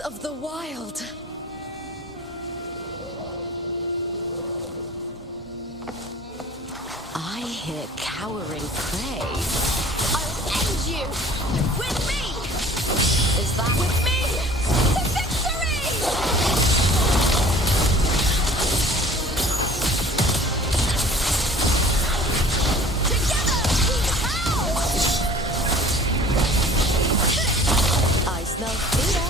of the wild. I hear cowering prey. I'll end you! With me! Is that with me? To victory! Together, we howl! I smell fear.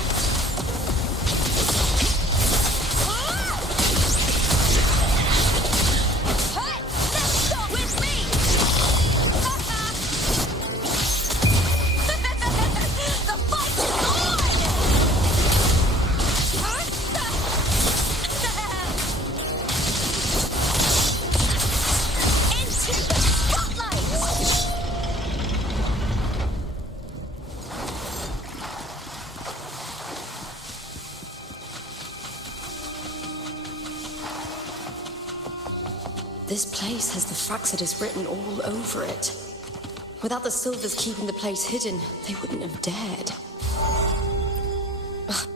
This place has the Fraxidus written all over it. Without the Silvers keeping the place hidden, they wouldn't have dared. Ugh.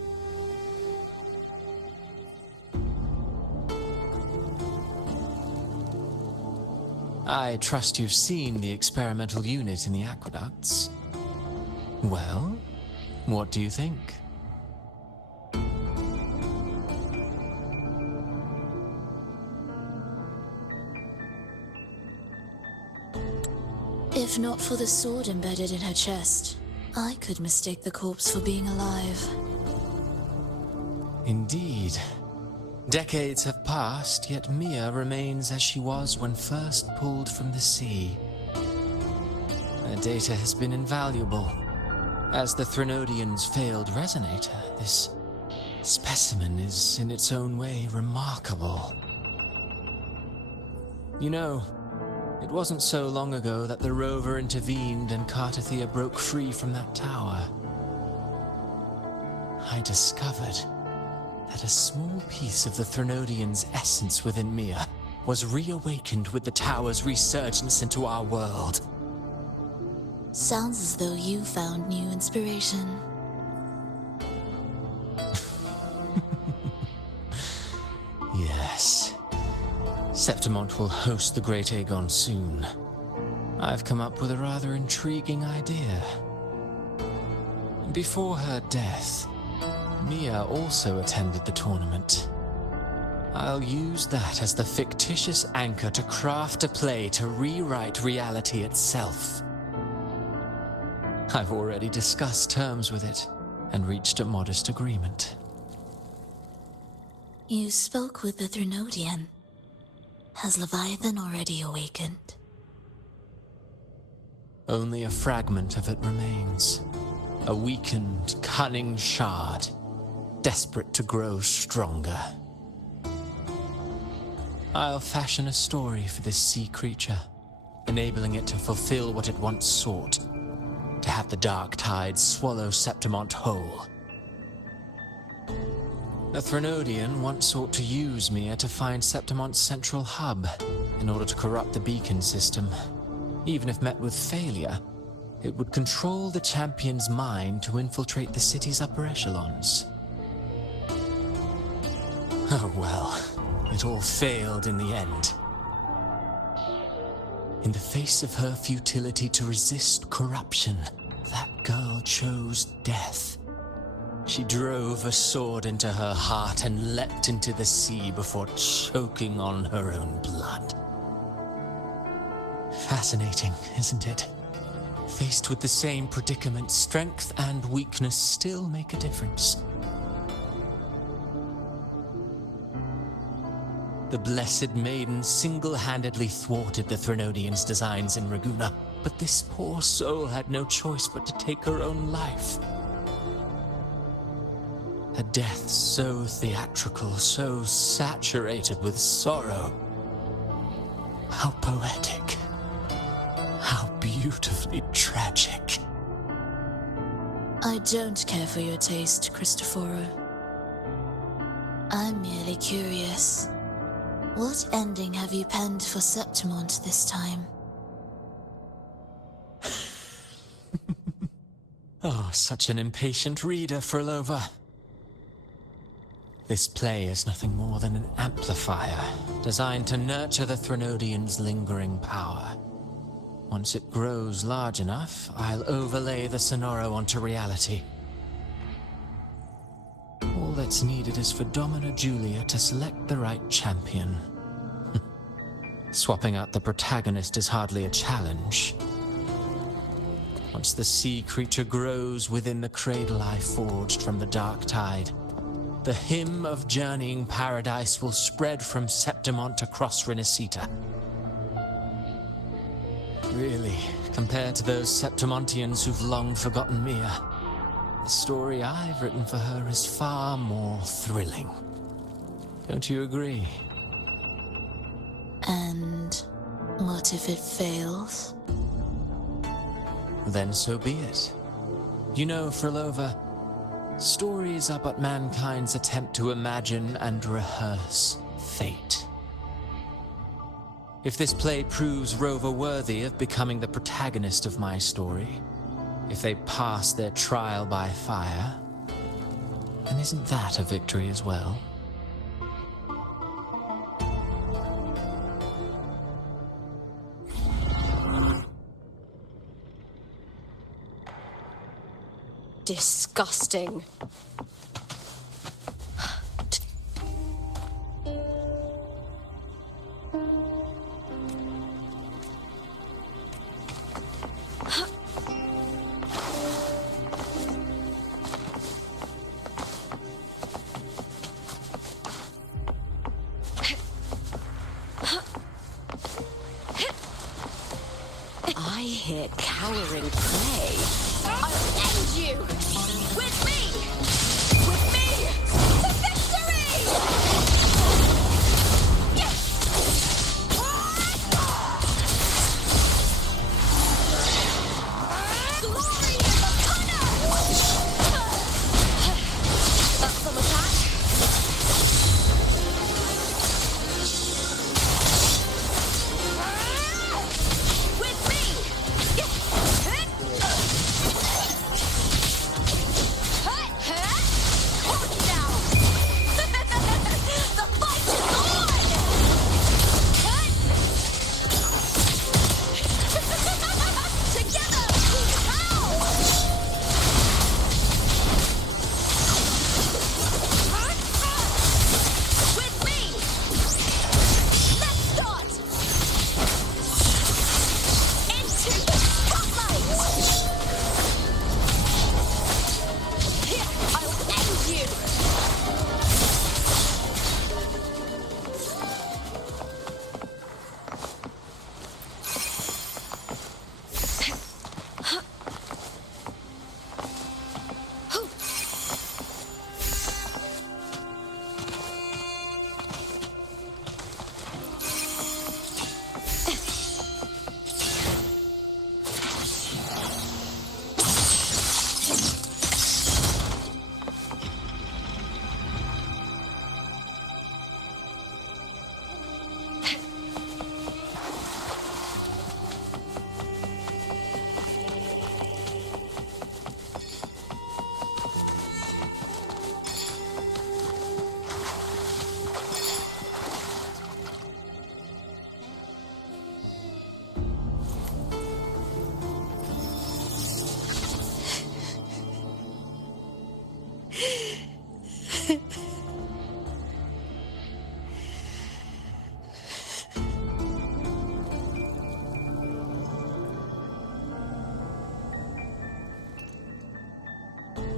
I trust you've seen the experimental unit in the aqueducts. Well, what do you think? If not for the sword embedded in her chest, I could mistake the corpse for being alive. Indeed. Decades have passed, yet Mia remains as she was when first pulled from the sea. Her data has been invaluable. As the Threnodian's failed resonator, this specimen is in its own way remarkable. You know, it wasn't so long ago that the rover intervened and Cartathea broke free from that tower. I discovered that a small piece of the Threnodian's essence within Mia was reawakened with the tower's resurgence into our world. Sounds as though you found new inspiration. Yes. Septimont will host the Great Aegon soon. I've come up with a rather intriguing idea. Before her death, Mia also attended the tournament. I'll use that as the fictitious anchor to craft a play to rewrite reality itself. I've already discussed terms with it and reached a modest agreement. You spoke with the Threnodian. Has Leviathan already awakened? Only a fragment of it remains. A weakened, cunning shard, desperate to grow stronger. I'll fashion a story for this sea creature, enabling it to fulfill what it once sought, to have the dark tide swallow Septimont whole. The Threnodian once sought to use Mia to find Septimont's central hub in order to corrupt the beacon system. Even if met with failure, it would control the champion's mind to infiltrate the city's upper echelons. Oh well, it all failed in the end. In the face of her futility to resist corruption, that girl chose death. She drove a sword into her heart and leapt into the sea before choking on her own blood. Fascinating, isn't it? Faced with the same predicament, strength and weakness still make a difference. The Blessed Maiden single-handedly thwarted the Threnodian's designs in Raguna, but this poor soul had no choice but to take her own life. A death so theatrical, so saturated with sorrow. How poetic. How beautifully tragic. I don't care for your taste, Cristoforo. I'm merely curious. What ending have you penned for Septimont this time? Oh, such an impatient reader, Frolova. This play is nothing more than an amplifier, designed to nurture the Threnodian's lingering power. Once it grows large enough, I'll overlay the Sonoro onto reality. All that's needed is for Domina Julia to select the right champion. Swapping out the protagonist is hardly a challenge. Once the sea creature grows within the cradle I forged from the dark tide, the hymn of journeying paradise will spread from Septimont across Renacita. Really, compared to those Septimontians who've long forgotten Mia, the story I've written for her is far more thrilling. Don't you agree? And what if it fails? Then so be it. You know, Frilova, stories are but mankind's attempt to imagine and rehearse fate. If this play proves Rover worthy of becoming the protagonist of my story, if they pass their trial by fire, then isn't that a victory as well? Disgusting. I hear cowering prey. I'll end you! With me! With me! To victory! Glory in the punner! That's some attack. With me!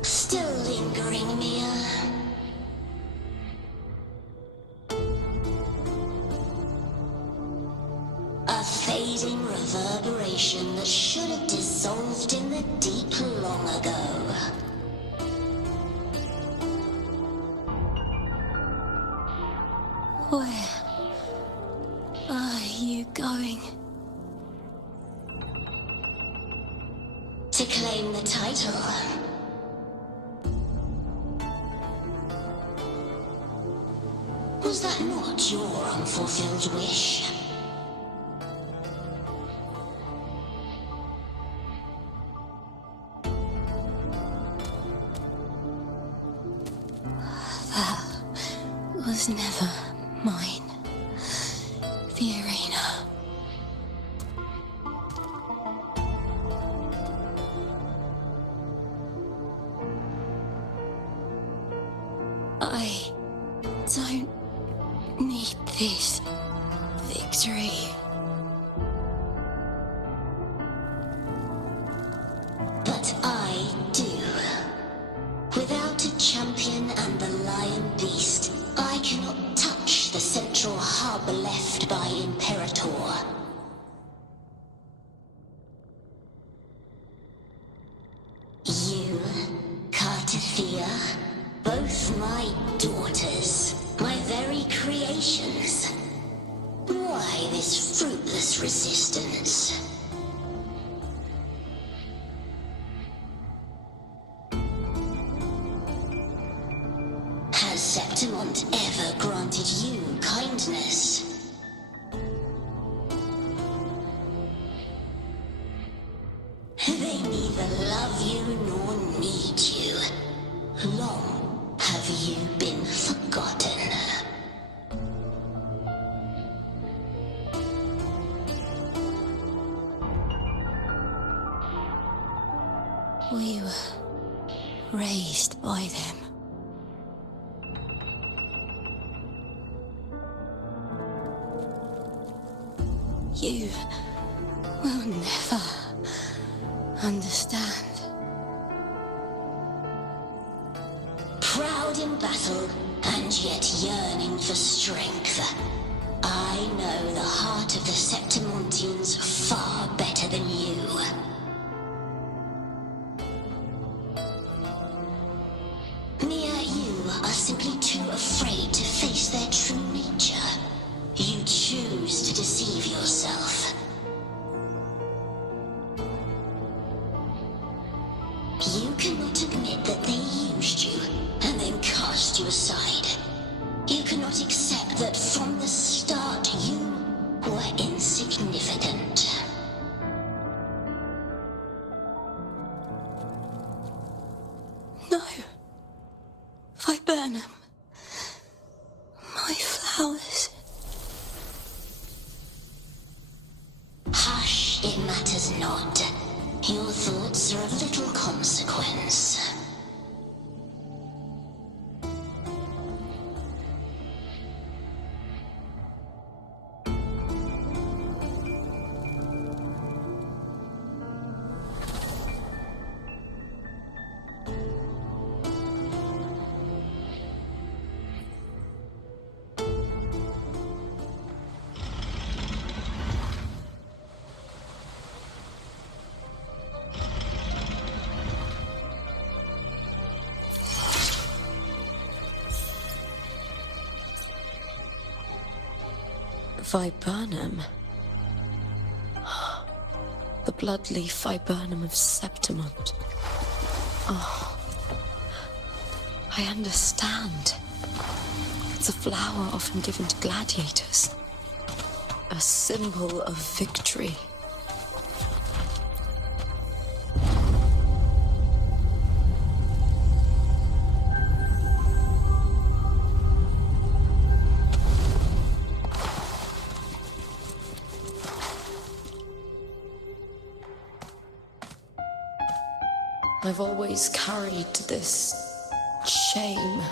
Still lingering, Mia. A fading reverberation that should have dissolved in the deep long ago. Where are you going? To claim the title. Was that not your unfulfilled wish? I don't need this victory. But I do. Without a champion and the lion beast, I cannot touch the central hub left by Imperator. You, Cartithia, both my daughters, my very creations. Why this fruitless resistance? Has Septimont ever granted you kindness? They neither love you nor need you. Long have you been forgotten. We were raised by them. You will never understand. Proud in battle, and yet yearning for strength. I know the heart of the Septimontians far better than you. Mia, you are simply too afraid to face their true nature. You choose to deceive yourself. You cannot admit that they used you and then cast you aside. You cannot accept that from the start you were insignificant. No. Viburnum. My flowers. Hush, it matters not. Your thoughts are of little consequence. Viburnum. The bloodleaf viburnum of Septimont. Oh, I understand. It's a flower often given to gladiators. A symbol of victory. I've always carried this shame.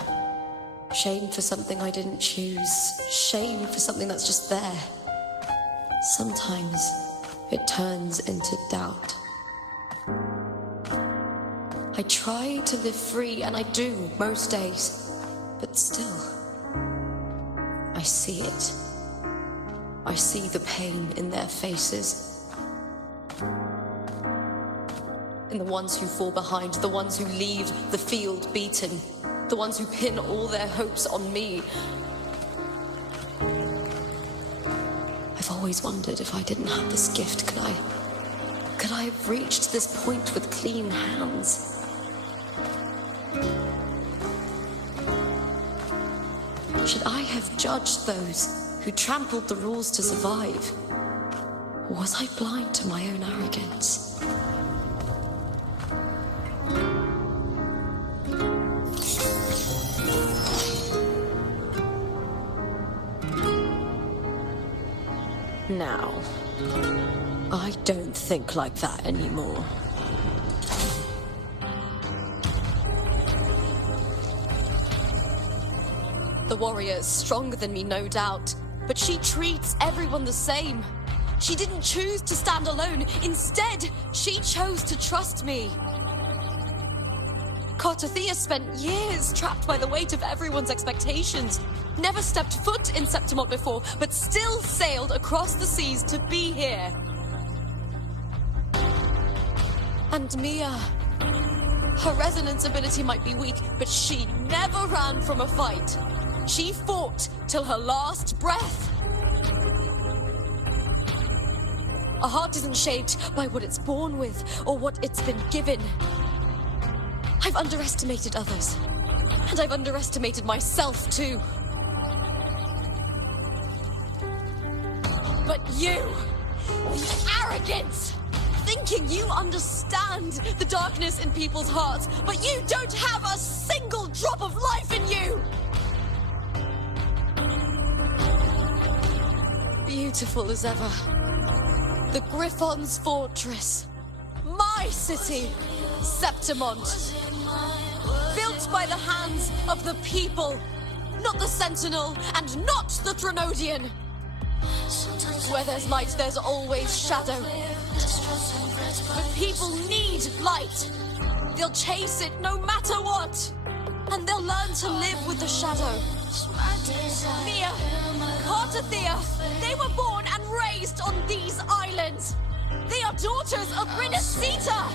Shame for something I didn't choose. Shame for something that's just there. Sometimes it turns into doubt. I try to live free, and I do most days. But still, I see it. I see the pain in their faces. In the ones who fall behind, the ones who leave the field beaten, the ones who pin all their hopes on me. I've always wondered if I didn't have this gift, could I have reached this point with clean hands? Should I have judged those who trampled the rules to survive? Or was I blind to my own arrogance? Now, I don't think like that anymore. The warrior is stronger than me, no doubt, but she treats everyone the same. She didn't choose to stand alone. Instead, she chose to trust me. Cartothea spent years trapped by the weight of everyone's expectations. Never stepped foot in Septimont before, but still sailed across the seas to be here. And Mia, her resonance ability might be weak, but she never ran from a fight. She fought till her last breath. A heart isn't shaped by what it's born with or what it's been given. I've underestimated others, and I've underestimated myself too. But you, the arrogance! Thinking you understand the darkness in people's hearts, but you don't have a single drop of life in you! Beautiful as ever. The Griffon's fortress. My city, Septimont. Built by the hands of the people. Not the Sentinel, and not the Trinodian. Where there's light, there's always shadow. But people need light. They'll chase it no matter what. And they'll learn to live with the shadow. Mia, Cartothea, they were born and raised on these islands. They are daughters of Rinasita.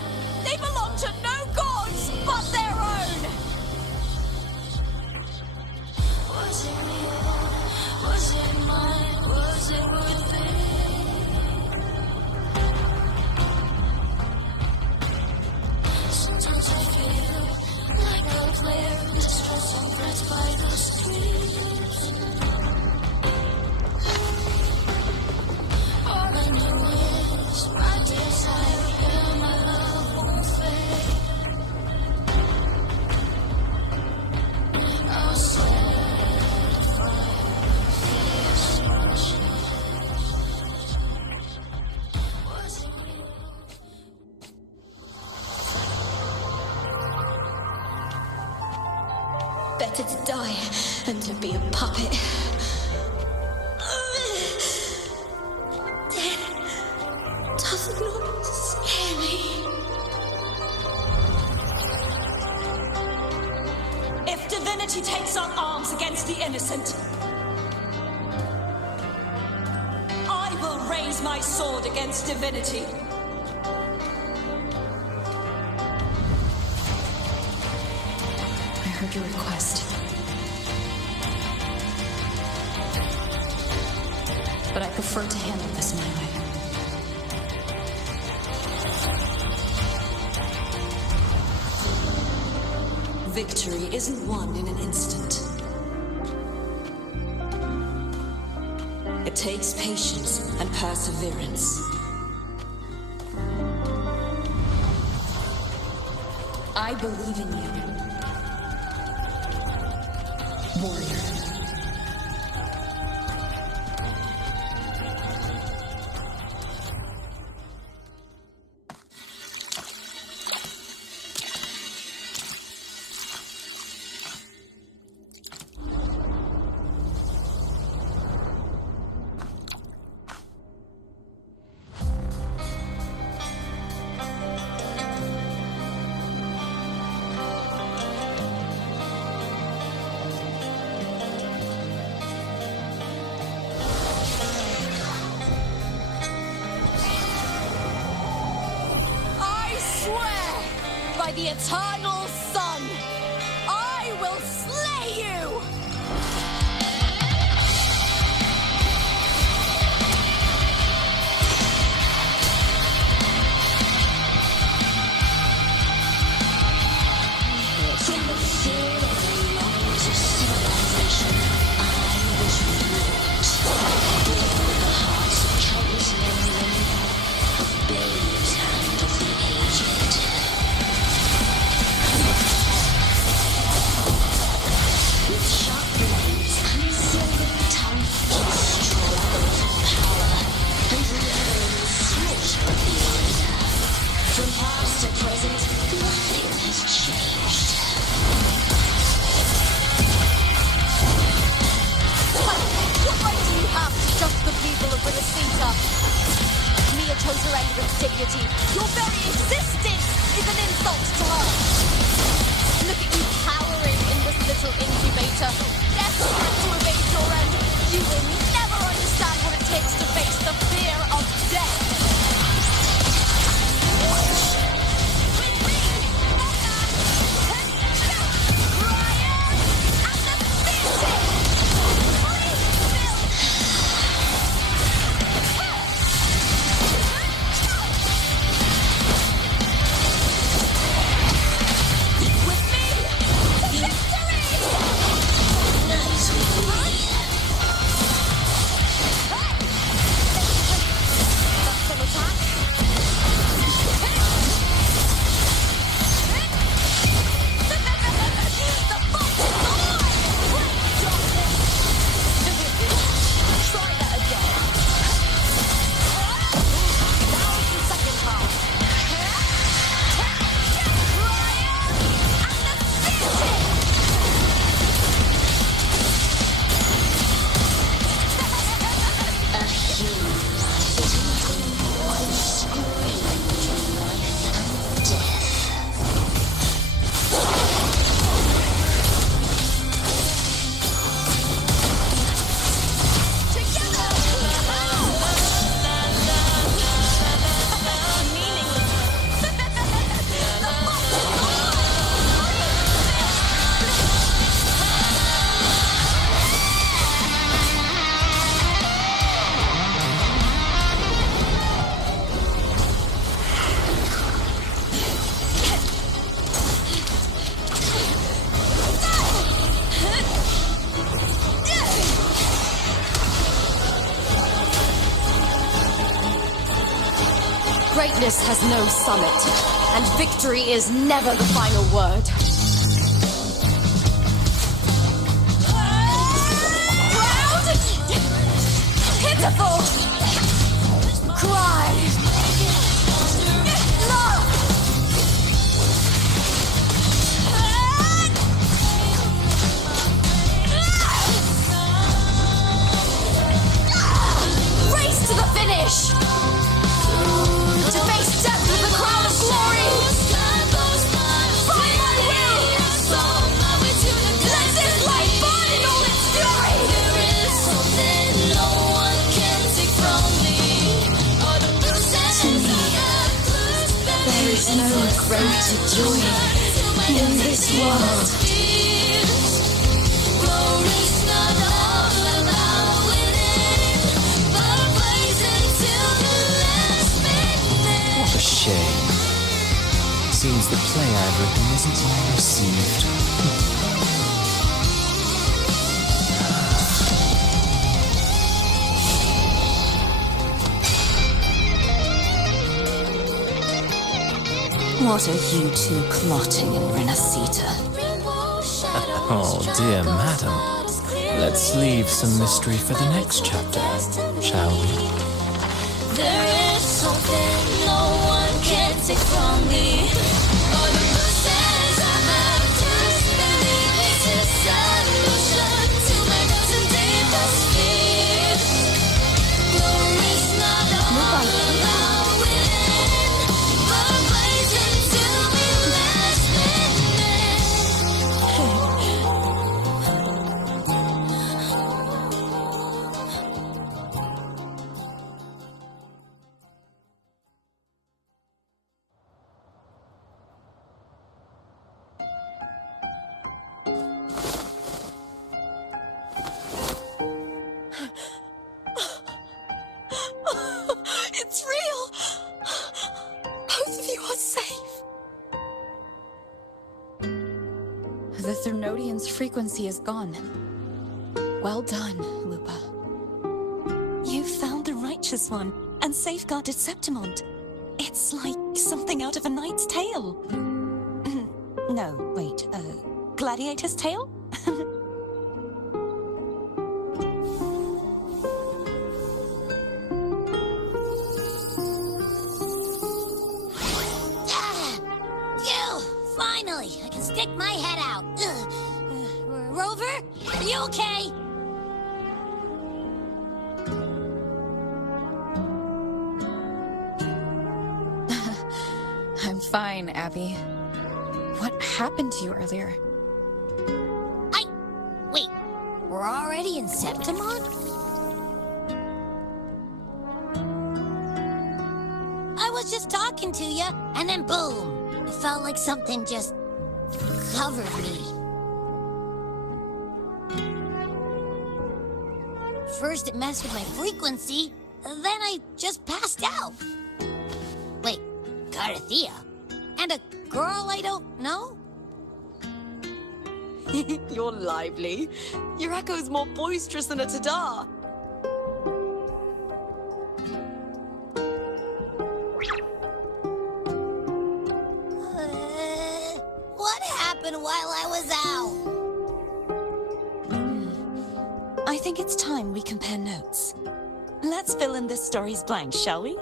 They belong to no gods but their own. Was it real? Was it mine? Was it worth it? Sometimes I feel like a player distressing threats by the streets. All I know is my desire and my love won't fade. I'll set a fire for better to die than to be a puppet. Death does not scare me. If divinity takes up arms against the innocent, I will raise my sword against divinity. I heard your request. But I prefer to handle this my way. Victory isn't won in an instant. It takes patience and perseverance. I believe in you. Warrior. By the eternal sun, I will slay you! From the fear of the lungs of civilization, I was rebuked. Below the hearts of countless men, of babes and of the aged. chose her end with dignity. Your very existence is an insult to her. Look at you cowering in this little incubator, desperate to evade your end. You will never understand what it takes to face the fear of death. Greatness has no summit, and victory is never the final word. Proud! Pitiful! Cry! Love! Race to the finish! To face death with the crown of glory! Fight my will! Let this light burn in all its fury! There is something no one can take from me. To me, there is no greater joy in this world. What a shame. Seems the play I've written isn't well received. What are you two plotting in Renacita? Oh, dear madam. Let's leave some mystery for the next chapter, shall we? There is something no one can take from me. All the bruises I have just believe it's a solution to my doubts and deepest fears. Glory's not all about winning, but a place until we last It's real! Both of you are safe. The Thermodian's frequency is gone. Well done, Lupa. You found the righteous one and safeguarded Septimond. It's like something out of a knight's tale. No, wait, gladiator's tale? Finally, I can stick my head out. Rover, are you okay? I'm fine, Abby. What happened to you earlier? Wait, we're already in Septimon? I was just talking to you, and then boom! It felt like something just covered me. First it messed with my frequency, then I just passed out. Wait, Carthea? And a girl I don't know? You're lively. Your echo's more boisterous than a Tadar. What happened while I was out? I think it's time we compare notes. Let's fill in this story's blanks, shall we?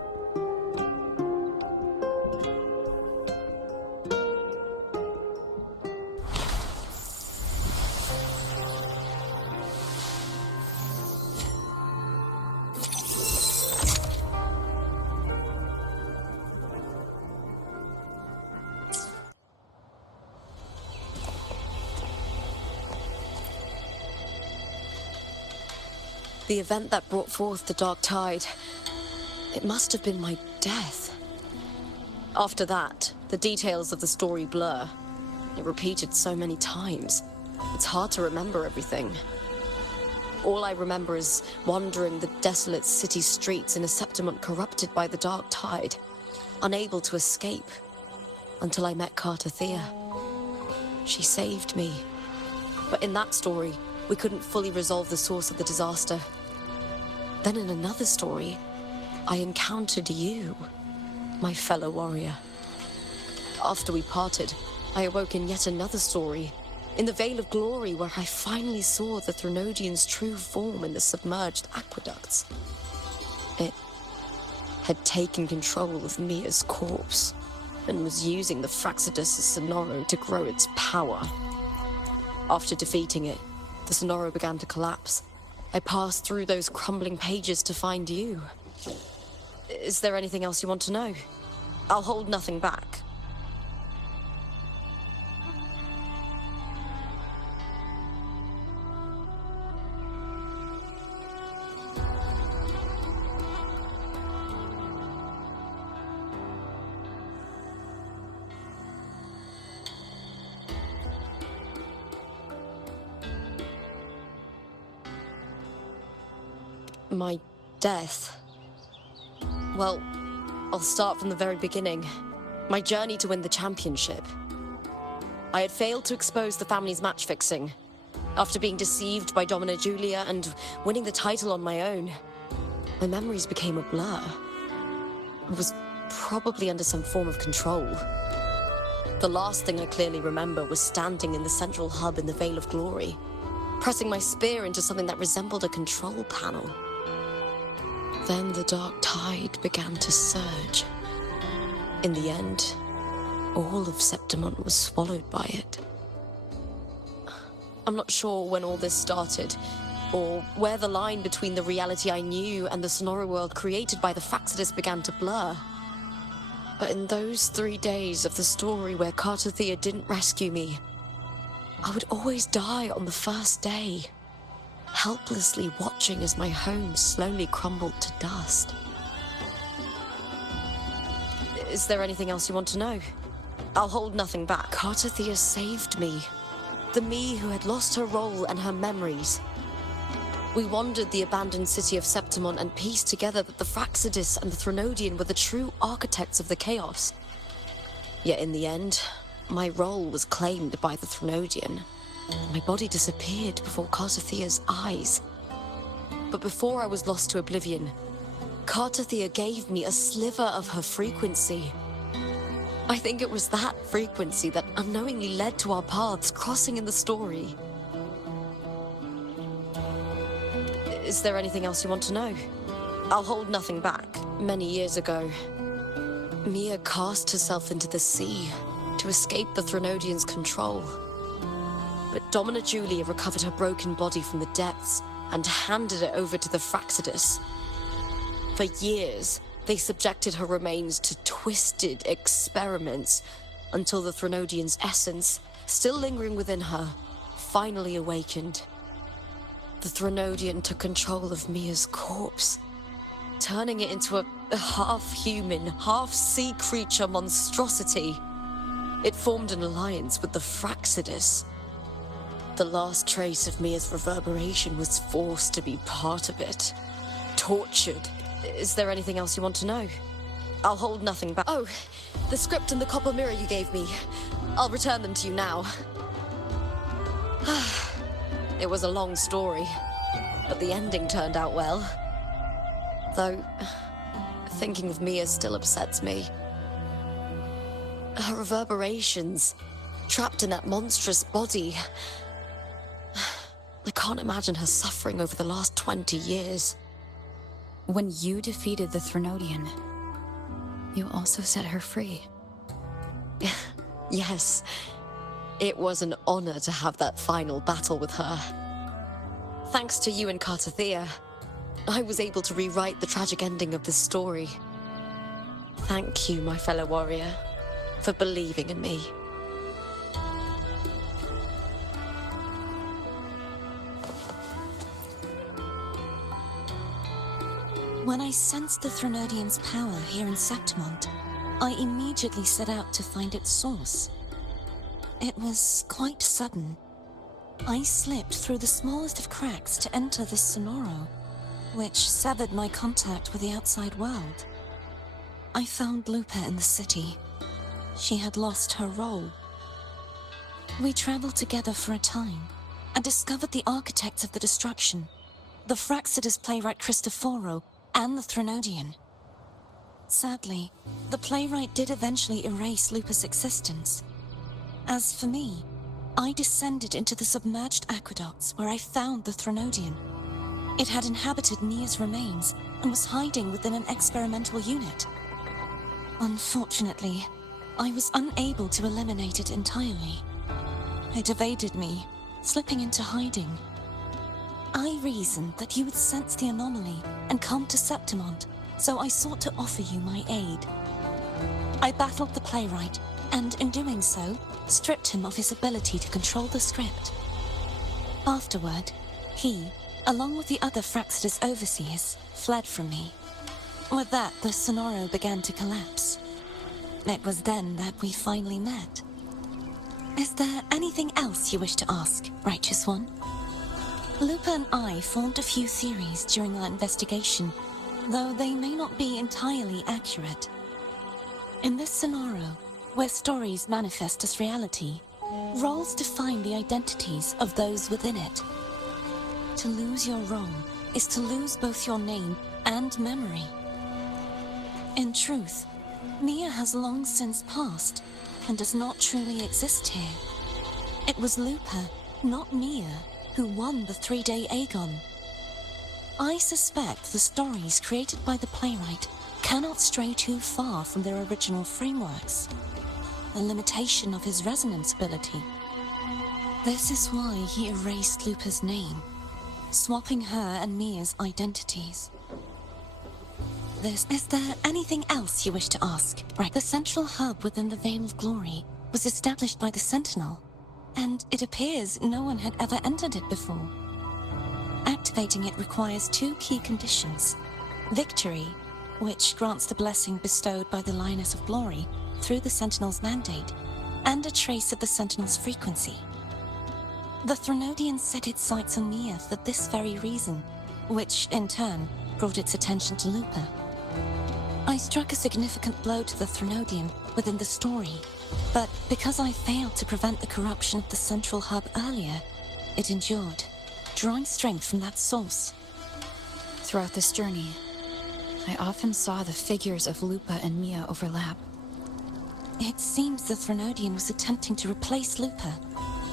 The event that brought forth the Dark Tide, it must have been my death. After that, the details of the story blur. It repeated so many times. It's hard to remember everything. All I remember is wandering the desolate city streets in a Septimont corrupted by the Dark Tide, unable to escape, until I met Carthea. She saved me. But in that story, we couldn't fully resolve the source of the disaster. Then in another story, I encountered you, my fellow warrior. After we parted, I awoke in yet another story, in the Vale of Glory, where I finally saw the Threnodian's true form in the submerged aqueducts. It had taken control of Mia's corpse, and was using the Fraxidus' Sonoro to grow its power. After defeating it, the Sonoro began to collapse. I passed through those crumbling pages to find you. Is there anything else you want to know? I'll hold nothing back. My death. Well, I'll start from the very beginning. My journey to win the championship. I had failed to expose the family's match fixing. After being deceived by Domina Julia and winning the title on my own, my memories became a blur. I was probably under some form of control. The last thing I clearly remember was standing in the central hub in the Vale of Glory, pressing my spear into something that resembled a control panel. Then the Dark Tide began to surge. In the end, all of Septimont was swallowed by it. I'm not sure when all this started, or where the line between the reality I knew and the Sonoro world created by the Fraxidus began to blur. But in those 3 days of the story where Carthea didn't rescue me, I would always die on the first day, helplessly watching as my home slowly crumbled to dust. Is there anything else you want to know? I'll hold nothing back. Carthea saved me. The me who had lost her role and her memories. We wandered the abandoned city of Septimon and pieced together that the Fraxidus and the Threnodian were the true architects of the chaos. Yet in the end, my role was claimed by the Threnodian. My body disappeared before Carthea's eyes. But before I was lost to oblivion, Carthea gave me a sliver of her frequency. I think it was that frequency that unknowingly led to our paths crossing in the story. Is there anything else you want to know? I'll hold nothing back. Many years ago, Mia cast herself into the sea to escape the Threnodian's control. But Domina Julia recovered her broken body from the depths and handed it over to the Fraxidus. For years, they subjected her remains to twisted experiments until the Threnodian's essence, still lingering within her, finally awakened. The Threnodian took control of Mia's corpse, turning it into a half-human, half-sea creature monstrosity. It formed an alliance with the Fraxidus. The last trace of Mia's reverberation was forced to be part of it. Tortured. Is there anything else you want to know? I'll hold nothing back. Oh, the script and the copper mirror you gave me. I'll return them to you now. It was a long story, but the ending turned out well. Though, thinking of Mia still upsets me. Her reverberations, trapped in that monstrous body. I can't imagine her suffering over the last 20 years. When you defeated the Threnodian, you also set her free. Yes. It was an honor to have that final battle with her. Thanks to you and Cartathea, I was able to rewrite the tragic ending of this story. Thank you, my fellow warrior, for believing in me. When I sensed the Threnodian's power here in Septimont, I immediately set out to find its source. It was quite sudden. I slipped through the smallest of cracks to enter the Sonoro, which severed my contact with the outside world. I found Lupa in the city. She had lost her role. We traveled together for a time and discovered the architects of the destruction, the Fraxidus playwright Cristoforo and the Threnodian. Sadly, the playwright did eventually erase Lupa's existence. As for me, I descended into the submerged aqueducts where I found the Threnodian. It had inhabited Mia's remains and was hiding within an experimental unit. Unfortunately, I was unable to eliminate it entirely. It evaded me, slipping into hiding. I reasoned that you would sense the anomaly and come to Septimont, so I sought to offer you my aid. I battled the playwright, and in doing so, stripped him of his ability to control the script. Afterward, he, along with the other Fraxidus overseers, fled from me. With that, the Sonoro began to collapse. It was then that we finally met. Is there anything else you wish to ask, Righteous One? Lupa and I formed a few theories during our investigation, though they may not be entirely accurate. In this scenario, where stories manifest as reality, roles define the identities of those within it. To lose your role is to lose both your name and memory. In truth, Mia has long since passed and does not truly exist here. It was Lupa, not Mia, who won the 3-day Aegon. I suspect the stories created by the playwright cannot stray too far from their original frameworks, the limitation of his resonance ability. This is why he erased Lupa's name, swapping her and Mia's identities. Is there anything else you wish to ask? Right. The central hub within the Veil of Glory was established by the Sentinel, and it appears no one had ever entered it before. Activating it requires 2 key conditions: victory, which grants the blessing bestowed by the Lioness of Glory through the Sentinel's mandate, and a trace of the Sentinel's frequency. The Threnodian set its sights on Mia for this very reason, which, in turn, brought its attention to Lupa. I struck a significant blow to the Threnodian within the story, but because I failed to prevent the corruption of the central hub earlier, it endured, drawing strength from that source. Throughout this journey, I often saw the figures of Lupa and Mia overlap. It seems the Threnodian was attempting to replace Lupa,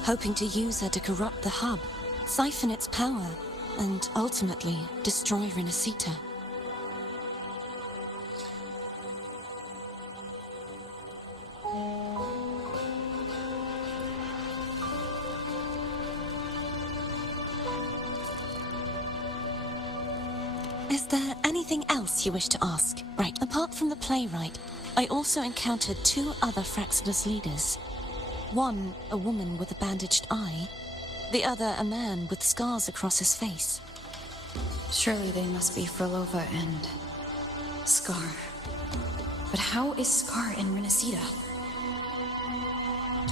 hoping to use her to corrupt the hub, siphon its power, and ultimately destroy Renacita. Is there anything else you wish to ask? Right. Apart from the playwright, I also encountered two other Fraxidus leaders. One, a woman with a bandaged eye, the other a man with scars across his face. Surely they must be Frolova and Scar. But how is Scar in Renacida?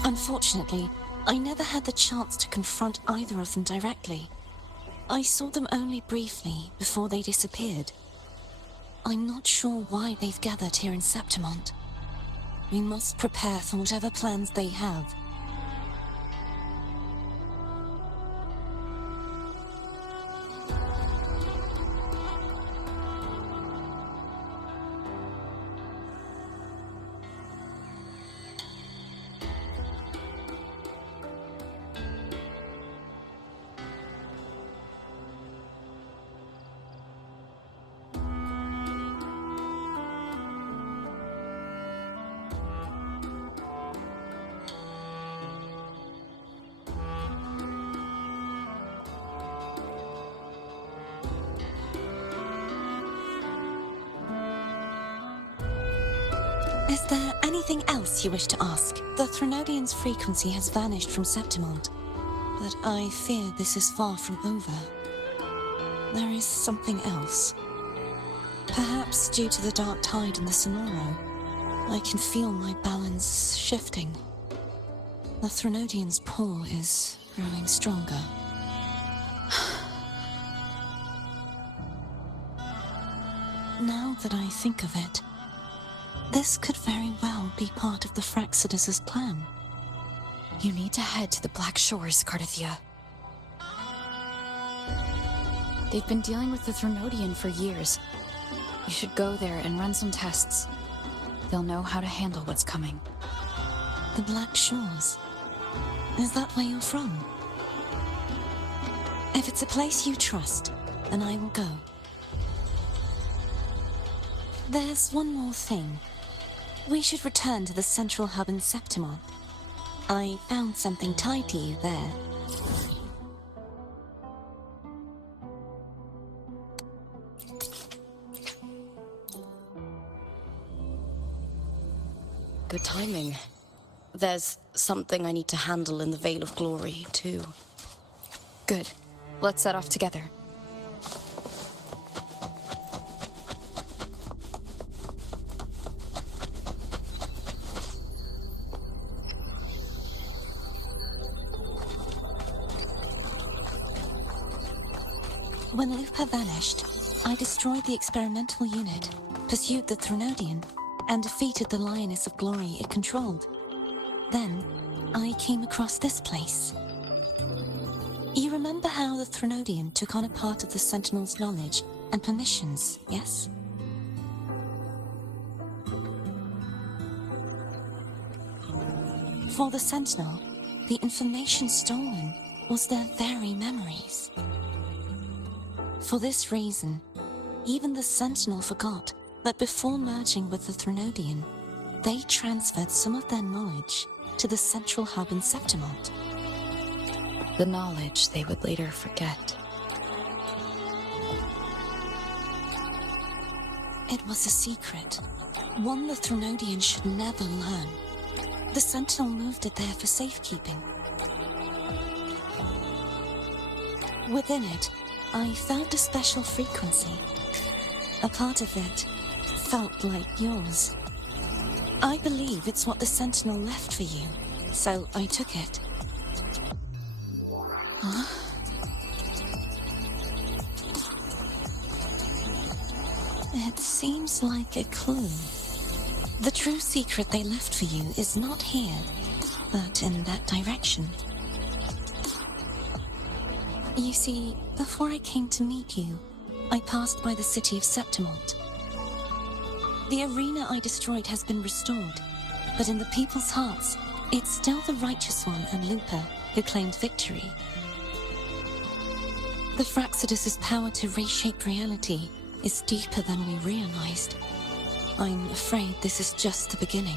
Unfortunately, I never had the chance to confront either of them directly. I saw them only briefly before they disappeared. I'm not sure why they've gathered here in Septimont. We must prepare for whatever plans they have. Is there anything else you wish to ask? The Threnodian's frequency has vanished from Septimont, but I fear this is far from over. There is something else. Perhaps due to the dark tide in the Sonoro, I can feel my balance shifting. The Threnodian's pull is growing stronger. Now that I think of it, this could very well be part of the Fraxidus' plan. You need to head to the Black Shores, Cardathia. They've been dealing with the Threnodian for years. You should go there and run some tests. They'll know how to handle what's coming. The Black Shores? Is that where you're from? If it's a place you trust, then I will go. There's one more thing. We should return to the central hub in Septimont. I found something tied to you there. Good timing. There's something I need to handle in the Veil of Glory, too. Good. Let's set off together. When Lupa vanished, I destroyed the experimental unit, pursued the Threnodian, and defeated the Lioness of Glory it controlled. Then, I came across this place. You remember how the Threnodian took on a part of the Sentinel's knowledge and permissions, yes? For the Sentinel, the information stolen was their very memories. For this reason, even the Sentinel forgot that before merging with the Threnodian, they transferred some of their knowledge to the central hub in Septimont. The knowledge they would later forget. It was a secret, one the Threnodian should never learn. The Sentinel moved it there for safekeeping. Within it, I found a special frequency. A part of it felt like yours. I believe it's what the Sentinel left for you, so I took it. Huh? It seems like a clue. The true secret they left for you is not here, but in that direction. You see, before I came to meet you, I passed by the city of Septimont. The arena I destroyed has been restored, but in the people's hearts, it's still the Righteous One and Lupa who claimed victory. The Fraxidus' power to reshape reality is deeper than we realized. I'm afraid this is just the beginning.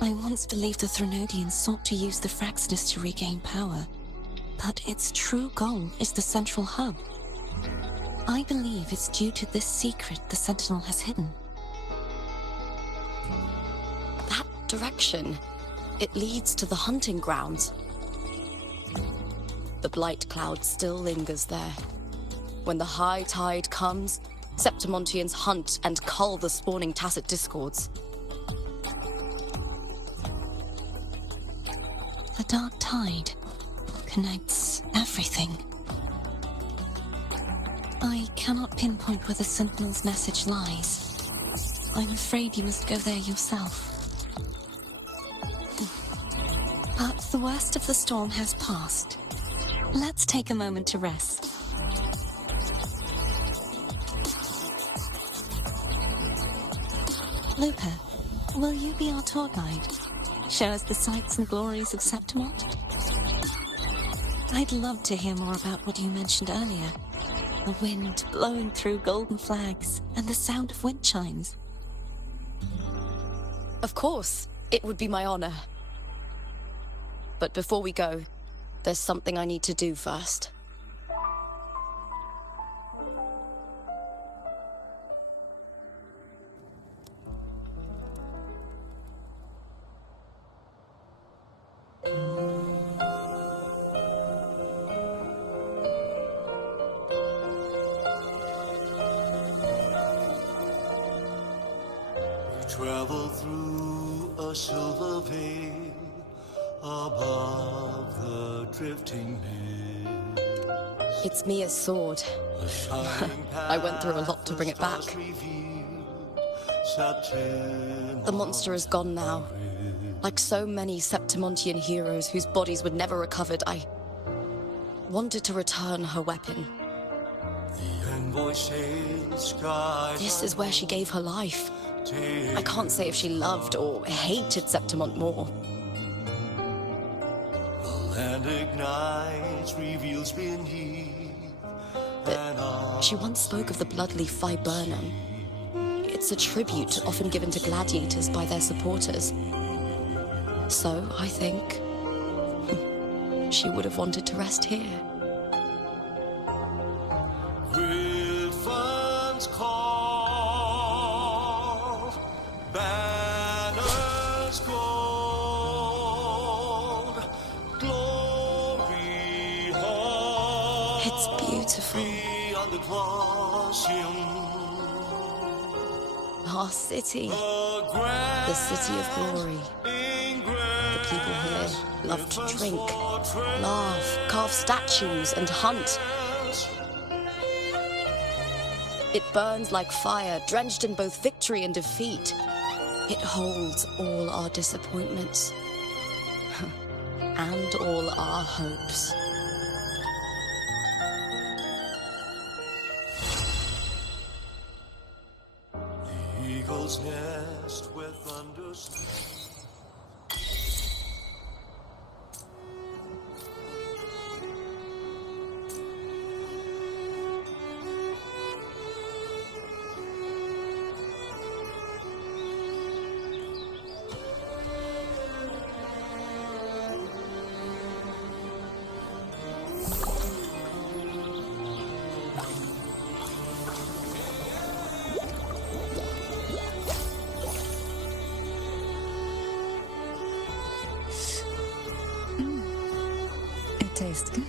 I once believed the Threnodians sought to use the Fraxidus to regain power, but its true goal is the central hub. I believe it's due to this secret the Sentinel has hidden. That direction, it leads to the hunting grounds. The blight cloud still lingers there. When the high tide comes, Septimontians hunt and cull the spawning Tacit Discords. The dark tide connects everything. I cannot pinpoint where the Sentinel's message lies. I'm afraid you must go there yourself. But the worst of the storm has passed. Let's take a moment to rest. Lupa, will you be our tour guide? Show us the sights and glories of Septimont? I'd love to hear more about what you mentioned earlier. The wind blowing through golden flags and the sound of wind chimes. Of course, it would be my honor. But before we go, there's something I need to do first. Travel through a silver veil above the drifting mist. It's Mia's sword. I went through a lot to bring it back. The monster is gone now. Like so many Septimontian heroes whose bodies were never recovered, I wanted to return her weapon. This is where she gave her life. I can't say if she loved or hated Septimont more. The land ignites, reveals beneath. But she once spoke of the bloodleaf viburnum. It's a tribute often given to gladiators by their supporters. So, I think, she would have wanted to rest here. Griffins call, banners gold, glory hall. It's beautiful. Beyond the Colosseum, Our city. The city of glory. The people here love to drink, laugh, carve statues, and hunt. It burns like fire, drenched in both victory and defeat. It holds all our disappointments and all our hopes. the eagle's nest where thunder sleeps. It tastes good.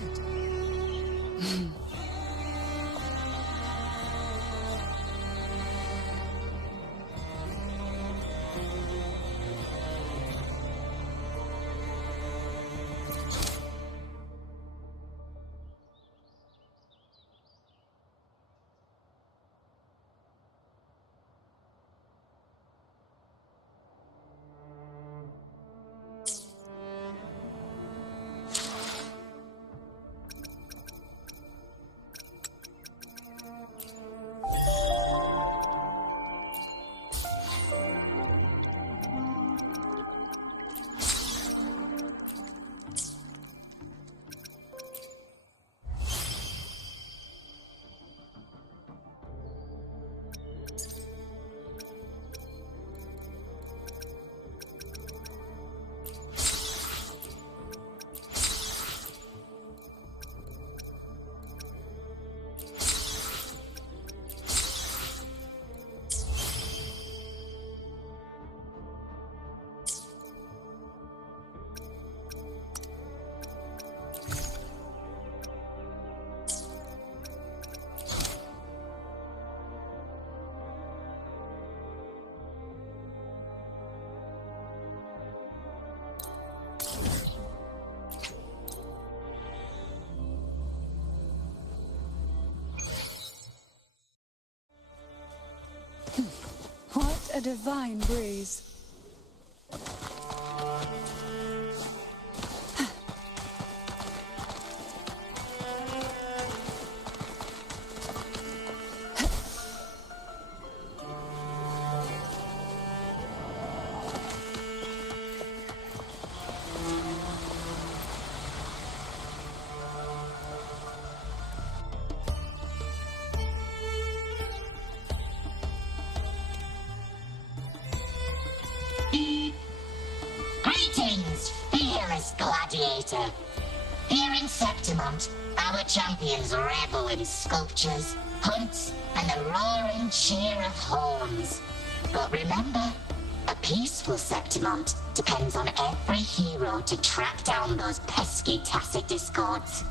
divine breeze. Greetings, fearless gladiator. Here in Septimont, our champions revel in sculptures, hunts, and the roaring cheer of horns. But remember, a peaceful Septimont depends on every hero to track down those pesky tacit discords.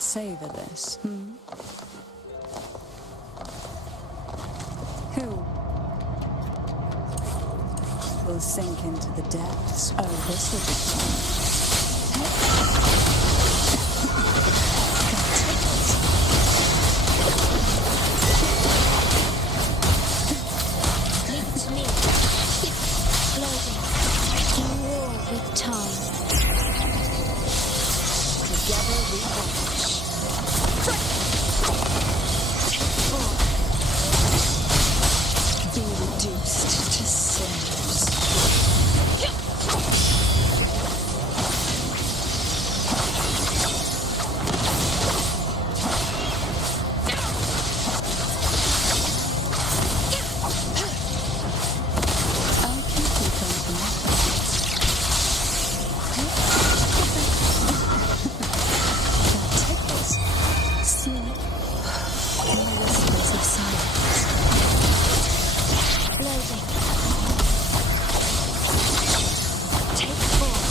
Savor this, Who will sink into the depths? Oh, this will be Leave it to me. Floating. War with time. Together we vanish. be reduced to cinders. I can keep them from that tickles. Sleep. In the whispers of silence. Loading. Take form.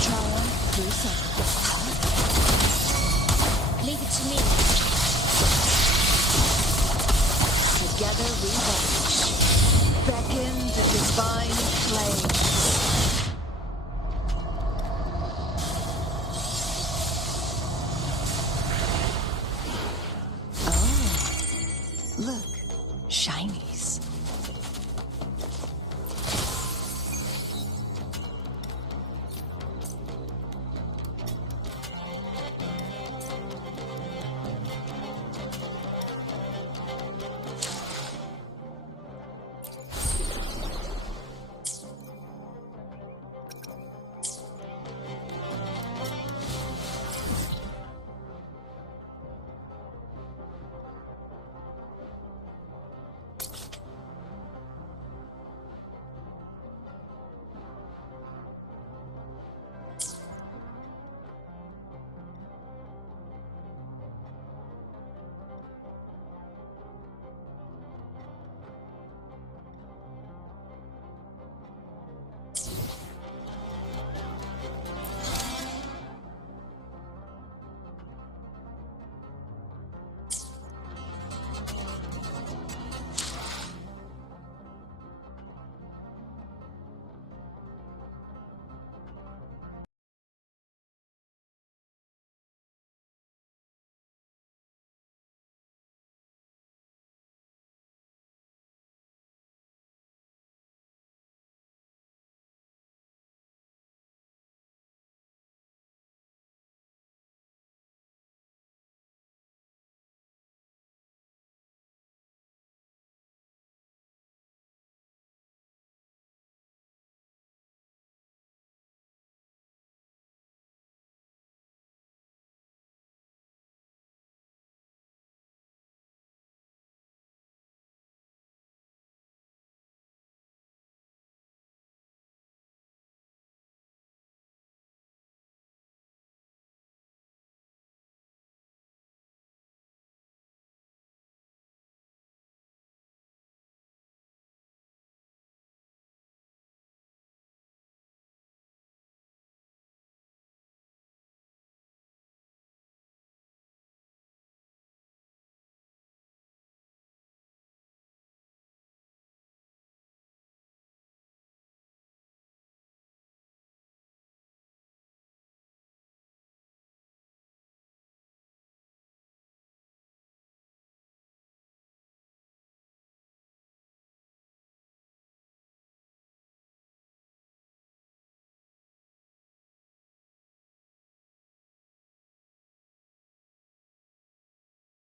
Triumph through sacrifice. Leave it to me. Together we vanish. Beckon the divine flames. Oh, look, shiny.